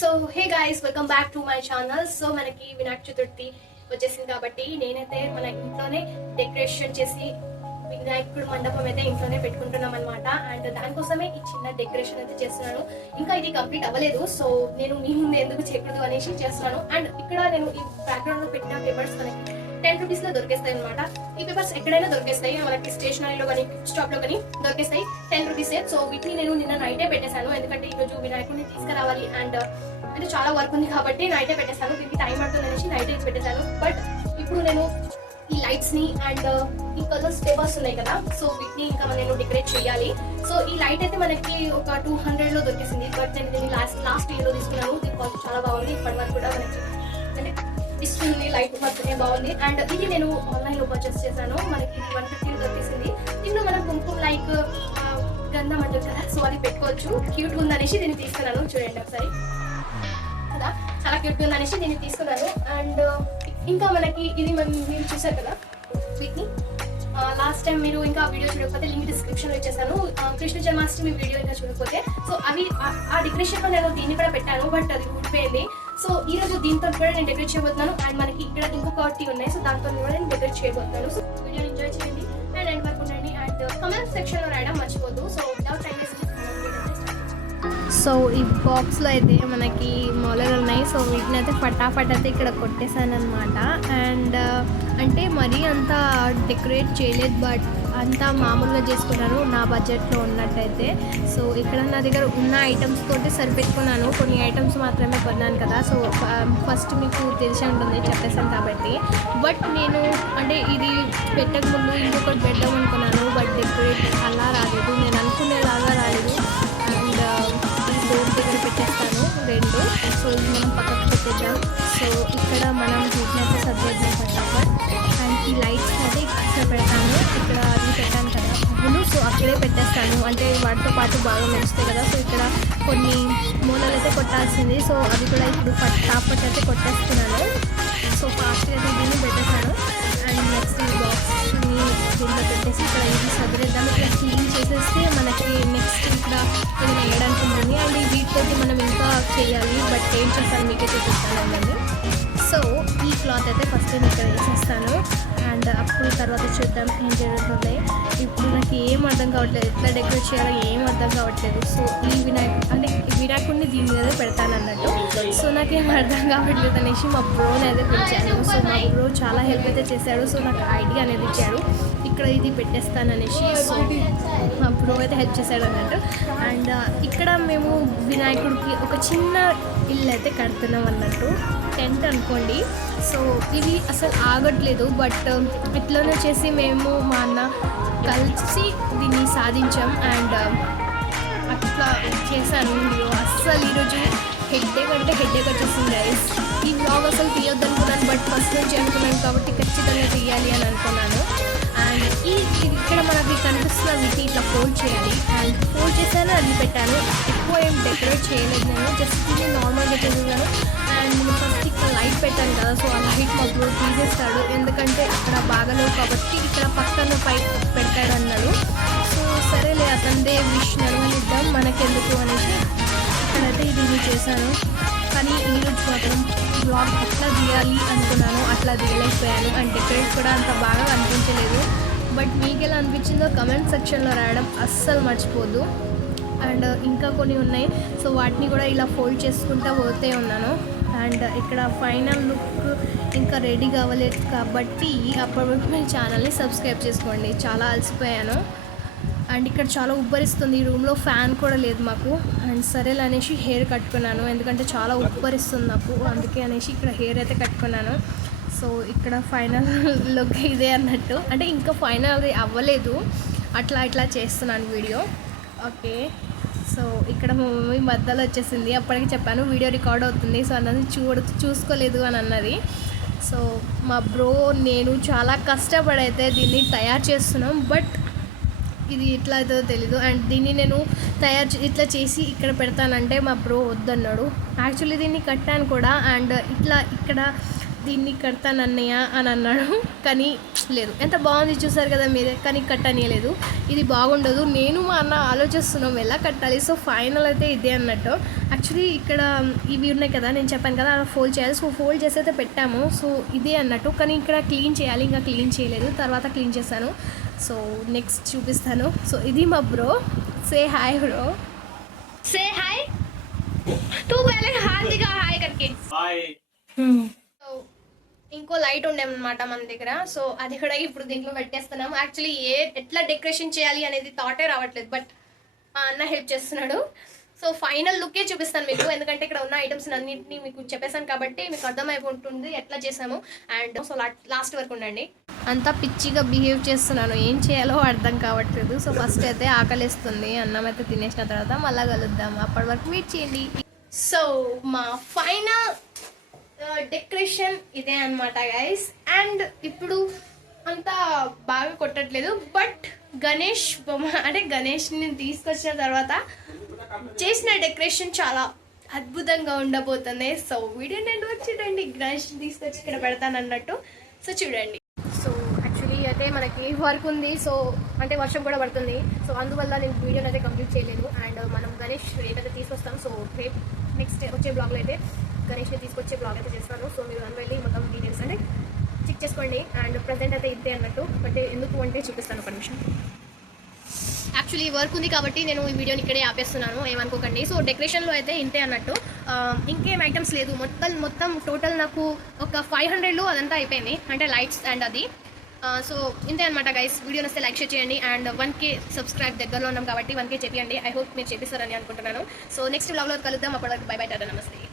So hey guys, welcome back to my channel. So మనకి వినాయక చతుర్థి వచ్చేసింది కాబట్టి నేనైతే మన ఇంట్లోనే డెకరేషన్ చేసి వినాయకుడు మండపం అయితే ఇంట్లోనే పెట్టుకుంటున్నాం అనమాట. అండ్ దానికోసమే ఈ చిన్న డెకరేషన్ అయితే చేస్తున్నాను. ఇంకా ఇది కంప్లీట్ అవ్వలేదు, సో నేను మీ ముందు ఎందుకు చేయకూడదు అనేసి చేస్తున్నాను. అండ్ ఇక్కడ నేను ఈ బ్యాక్గ్రౌండ్ లో పెట్టిన పేపర్స్ మనకి 10 రూపీస్ లో దొరికేస్తాయి అనమాట. ఈ పేపర్స్ ఎక్కడైనా దొరికేస్తాయి, మనకి స్టేషనరీలో కానీ స్టాప్ లో కానీ దొరికేస్తాయి. 10 రూపీస్. సో వీటిని నేను నిన్న నైటే పెట్టేశాను, ఎందుకంటే ఈ రోజు వినాయకుడిని తీసుకురావాలి అండ్ అంటే చాలా వర్క్ ఉంది కాబట్టి నైటే పెట్టేశాను. దీనికి టైం పడుతుంది అనేసి నైటే పెట్టేశాను. బట్ ఇప్పుడు నేను ఈ లైట్స్ ని అండ్ ఈ కలర్స్ పేపర్స్ ఉన్నాయి కదా, సో వీటిని ఇంకా నేను డెకరేట్ చేయాలి. సో ఈ లైట్ అయితే మనకి ఒక 200 లో దొరికేసింది. బట్ నేను దీన్ని లాస్ట్ ఇయర్ లో తీసుకున్నాను. దీని క్వాలిటీ చాలా బాగుంది. ఇప్పటి వరకు కూడా మనకి అంటే ఇస్తుంది లైట్ మాత్రమే బాగుంది. అండ్ ఇది నేను ఆన్లైన్ లో పర్చేస్ చేశాను. మనకి 150 దొరికేసింది. దీనిలో మనం కుంకుమ లైక్ గంధం అంటారు కదా, సో అది పెట్టుకోవచ్చు. క్యూట్ ఉంది అనేసి దీన్ని తీసుకున్నాను. చూడండి ఒకసారి కదా, చాలా క్యూట్ ఉంది అనేసి దీన్ని తీసుకున్నాను. అండ్ ఇంకా మనకి ఇది మీరు చూసారు కదా వీటిని లాస్ట్ టైం మీరు ఇంకా వీడియో చూడకపోతే లింక్ డిస్క్రిప్షన్ లో ఇచ్చేసాను. కృష్ణ జన్మాష్టమి వీడియో ఇంకా చూడకపోతే, సో అవి ఆ డెకరేషన్ లో నేను దీన్ని కూడా పెట్టాను, బట్ అది ఊడిపోయింది. సో ఈ రోజు దీంతో కూడా నేను డెకరేట్ చేయబోతున్నాను. అండ్ మనకి ఇక్కడ ఇంకొకటి ఉన్నాయి, సో దాంతో కూడా నేను డెకరేట్ చేయబోతున్నాను. సో వీడియో ఎంజాయ్ చేయండి అండ్ ఎండ్ వరకు ఉండండి. అండ్ కమెంట్ సెక్షన్ లో రాయడం మర్చిపోద్దు. So without time waste so ఈ బాక్స్లో అయితే మనకి మొలలు ఉన్నాయి. సో వీటిని అయితే ఫటాఫట్ అయితే ఇక్కడ కొట్టేశాను అనమాట. అండ్ అంటే మరీ అంత డెకరేట్ చేయలేదు, బట్ అంతా మామూలుగా చేసుకున్నాను నా బడ్జెట్లో ఉన్నట్టయితే. సో ఇక్కడ నా దగ్గర ఉన్న ఐటమ్స్ తోటి సరిపెట్టుకున్నాను. కొన్ని ఐటమ్స్ మాత్రమే కొన్నాను కదా, సో ఫస్ట్ మీకు తెలిసి ఉంటుంది చెప్పేశాను కాబట్టి. బట్ నేను అంటే ఇది పెట్టక ముందు ఇంకొకటి పెడదాం అనుకున్నాను, బట్ డెకరేట్ అలా రాలేదు, నేను అనుకునేలాగా రాలేదు. అండ్ డోర్ దగ్గర పెట్టేస్తాను 2. సో ఇది మనం పక్కకు పెట్టేద్దాం. సో ఇక్కడ మనం వీటిని అయితే సర్దేద్దాం ఫటాఫట్. అండ్ ఈ లైట్స్ అయితే ఇక్కడ పెడతాను. ఇక్కడ అది పెట్టాను కదా పువ్వులు, సో అక్కడే పెట్టేస్తాను. అంటే వాటితో పాటు బాగా మెరుస్తాయి కదా, సో ఇక్కడ కొన్ని మూలలు అయితే కొట్టాల్సింది. సో అది కూడా ఇప్పుడు ఫటాఫట్ అయితే కొట్టేస్తున్నాను. సో ఫాస్ట్గా అయితే దీన్ని పెట్టేస్తాను. అండ్ నెక్స్ట్ ఈ బాక్స్ని దీంట్లో పెట్టేసి ఇక్కడ ఇది సదిరేద్దాం. ఇక్కడ క్లీన్ చేసేస్తే మనకి నెక్స్ట్ ఇక్కడ ఏదైనా వేయడానికి ఉంటుంది. అండ్ వీటితోటి మనం ఇంకా చేయాలి, బట్ ఏం చేస్తాను మీకే చూపిస్తాను. సో ఈ క్లాత్ అయితే ఫస్ట్ నేను ఇక్కడ వేసేస్తాను. అండ్ అప్పుడు తర్వాత చూద్దాం ఏం జరుగుతుంది. ఇప్పుడు నాకు ఏం అర్థం కావట్లేదు, ఎట్లా డెకరేట్ చేయాలో ఏం అర్థం కావట్లేదు. సో ఈ వినాయకుడిని దీని మీద పెడతాను అన్నట్టు. సో నాకేం అర్థం కావట్లేదు అనేసి మా బ్రోని అయితే పిలిచాను. సో మా బ్రో చాలా హెల్ప్ అయితే చేశాడు. సో నాకు ఐడియా అనేది ఇచ్చాడు, ఇక్కడ ఇది పెట్టేస్తాను అనేసి. సో మా బ్రో అయితే హెల్ప్ చేశాడు అన్నట్టు. అండ్ ఇక్కడ మేము వినాయకుడికి ఒక చిన్న ఇల్లు అయితే కడుతున్నాం అన్నట్టు, టెంట్ అనుకోండి. సో ఇది అసలు ఆగట్లేదు, బట్ ఇట్లనే చేసి మేము మా అన్న కలిసి దీన్ని సాధించాం. అండ్ అట్లా చేశాను వీడియో. అస్సలు ఈరోజు హెడ్ఏక్ అంటే హెడ్ఏక్ వచ్చేసింది గైస్. ఈ బ్లాగ్ అసలు తీయొద్దు అనుకున్నాను, బట్ ఫస్ట్ నుంచి అనుకున్నాను కాబట్టి ఖచ్చితంగా తీయాలి అని అనుకున్నాను. అండ్ ఇక్కడ మనకి కనిపిస్తున్న వీటి ఇట్లా ఫోల్డ్ చేయాలి. అండ్ ఫోల్డ్ చేశాను, అది పెట్టాను. ఎక్కువ ఏం డెకరేట్ చేయలేదు నేను, జస్ట్ దీన్ని నార్మల్గా చేసేసాను. అండ్ నేను ఫస్ట్ ఇక్కడ లైట్ పెట్టాను కదా, సో ఆ లైట్ మా బ్రో తీసేస్తాడు, ఎందుకంటే అక్కడ బాగలేవు కాబట్టి ఇక్కడ పక్కన పై పెడతాడు అన్నాడు. సో సరేలే అతనిదే విష్ నెరవేర్ద్దాం మనకెందుకు అనేసి ఇక్కడైతే ఇది చేశాను. కానీ ఈరోజు మాత్రం బ్లాగ్ అట్లా తీయాలి అనుకున్నాను, అట్లా తీయలేకపోయాను. అండ్ డెకరేట్ కూడా అంత బాగా అనిపించలేదు. బట్ మీకు ఎలా అనిపించిందో కమెంట్ సెక్షన్లో రాయడం అస్సలు మర్చిపోద్దు. అండ్ ఇంకా కొన్ని ఉన్నాయి, సో వాటిని కూడా ఇలా ఫోల్డ్ చేసుకుంటూ పోతే ఉన్నాను. అండ్ ఇక్కడ ఫైనల్ లుక్ ఇంకా రెడీ కావలేదు కాబట్టి అప్పటివరకు మీ ఛానల్ని సబ్స్క్రైబ్ చేసుకోండి. చాలా అలసిపోయాను. అండ్ ఇక్కడ చాలా ఉబ్బరిస్తుంది, ఈ రూమ్లో ఫ్యాన్ కూడా లేదు మాకు. అండ్ సరేలే అనేసి హెయిర్ కట్టుకున్నాను, ఎందుకంటే చాలా ఉబ్బరిస్తుంది నాకు, అందుకే అనేసి ఇక్కడ హెయిర్ అయితే కట్టుకున్నాను. సో ఇక్కడ ఫైనల్ లుక్ ఇదే అన్నట్టు, అంటే ఇంకా ఫైనల్ అవ్వలేదు, అట్లా ఇట్లా చేస్తున్నాను వీడియో. ఓకే, సో ఇక్కడ మా మమ్మీ మధ్యలో వచ్చేసింది. అప్పటికి చెప్పాను వీడియో రికార్డ్ అవుతుంది, సో అన్నది చూసుకోలేదు అని అన్నది. సో మా బ్రో నేను చాలా కష్టపడైతే దీన్ని తయారు చేస్తున్నాం, బట్ ఇది ఇట్లా అవుతుందో తెలీదు. అండ్ దీన్ని నేను ఇట్లా చేసి ఇక్కడ పెడతానంటే మా బ్రో వద్దన్నాడు. యాక్చువల్లీ దీన్ని కట్టాను కూడా, అండ్ ఇట్లా ఇక్కడ దీన్ని కడతాను అన్నయ్య అని అన్నాడు. కానీ లేదు, ఎంత బాగుంది చూసారు కదా మీరే, కానీ కట్టనీయలేదు. ఇది బాగుండదు, నేను మా అన్న ఆలోచిస్తున్నాం ఎలా కట్టాలి. సో ఫైనల్ అయితే ఇదే అన్నట్టు. యాక్చువల్లీ యాక్చువల్లీ ఇక్కడ ఇవి ఉన్నాయి కదా, నేను చెప్పాను కదా అలా ఫోల్డ్ చేయాలి. సో ఫోల్డ్ చేసి అయితే పెట్టాము. సో ఇదే అన్నట్టు, కానీ ఇక్కడ క్లీన్ చేయాలి, ఇంకా క్లీన్ చేయలేదు, తర్వాత క్లీన్ చేశాను. సో నెక్స్ట్ చూపిస్తాను. సో ఇది మా bro. Say hi bro, say hi. तू पहले हाथ दिखा हाय करके. हाय. సో ఇంకో లైట్ ఉండేమన్నమాట మన దగ్గర. సో అది కూడా ఇప్పుడు దీంట్లో పెట్టేస్తున్నాం. యాక్చువల్లీ ఎట్లా డెకరేషన్ చేయాలి అనేది థాటే రావట్లేదు, బట్ మా అన్న హెల్ప్ చేస్తున్నాడు. సో ఫైనల్ లుక్కే చూపిస్తాను మీకు, ఎందుకంటే ఇక్కడ ఉన్న ఐటమ్స్ అన్నింటినీ మీకు చెప్పేసాను కాబట్టి మీకు అర్థమైపోతుంది ఎట్లా చేసాము. అండ్ సో లాస్ట్ వరకు ఉండండి. అంతా పిచ్చిగా బిహేవ్ చేస్తున్నాను, ఏం చేయాలో అర్థం కావట్లేదు. సో ఫస్ట్ అయితే ఆకలిస్తుంది, అన్నం అయితే తినేసిన తర్వాత మళ్ళీ కలుద్దాం, అప్పటి వరకు వెయిట్ చేయండి. సో మా ఫైనల్ డెకరేషన్ ఇదే అనమాట గైస్. అండ్ ఇప్పుడు అంతా బాగా కొట్టట్లేదు, బట్ గణేష్ బొమ్మ అంటే గణేష్ని తీసుకొచ్చిన తర్వాత చేసిన డెకరేషన్ చాలా అద్భుతంగా ఉండబోతుంది. సో వీడియో నేను చూడండి, గణేష్ తీసుకొచ్చి ఇక్కడ పెడతాను అన్నట్టు. సో చూడండి. సో యాక్చువల్లీ అయితే మనకి వర్క్ ఉంది, సో అంటే వర్షం కూడా పడుతుంది. సో అందువల్ల నేను వీడియోని అయితే కంప్లీట్ చేయలేదు. అండ్ మనం గణేష్ రేపైతే తీసుకొస్తాం. సో రేపు నెక్స్ట్ వచ్చే బ్లాగ్లో అయితే గణేష్ని తీసుకొచ్చే బ్లాగ్ అయితే చేస్తాను. సో మీరు వెళ్ళి మొత్తం డీటెయిల్స్ అంటే చెక్ చేసుకోండి. అండ్ ప్రజెంట్ అయితే ఇంతే అన్నట్టు, బట్ ఎందుకు అంటే చూపిస్తాను ఒక నిమిషం. యాక్చువల్లీ వర్క్ ఉంది కాబట్టి నేను ఈ వీడియోని ఇక్కడే ఆపేస్తున్నాను, ఏమనుకోకండి. సో డెకరేషన్లో అయితే ఇంతే అన్నట్టు, ఇంకేం ఐటమ్స్ లేదు. మొత్తం టోటల్ నాకు ఒక 500లో అదంతా అయిపోయింది, అంటే లైట్స్ అండ్ అది. సో ఇంతే అనమాట గైస్. వీడియో వస్తే లైక్ షేర్ చేయండి. అండ్ 1K సబ్స్క్రైబ్ దగ్గరలో ఉన్నాం కాబట్టి 1K చెప్పండి. ఐ హోప్ మీరు చేపిస్తారని అనుకుంటున్నాను. సో నెక్స్ట్ వ్లాగ్లో కలుద్దాం. అప్పటివరకు బై బై, టాటా, నమస్తే.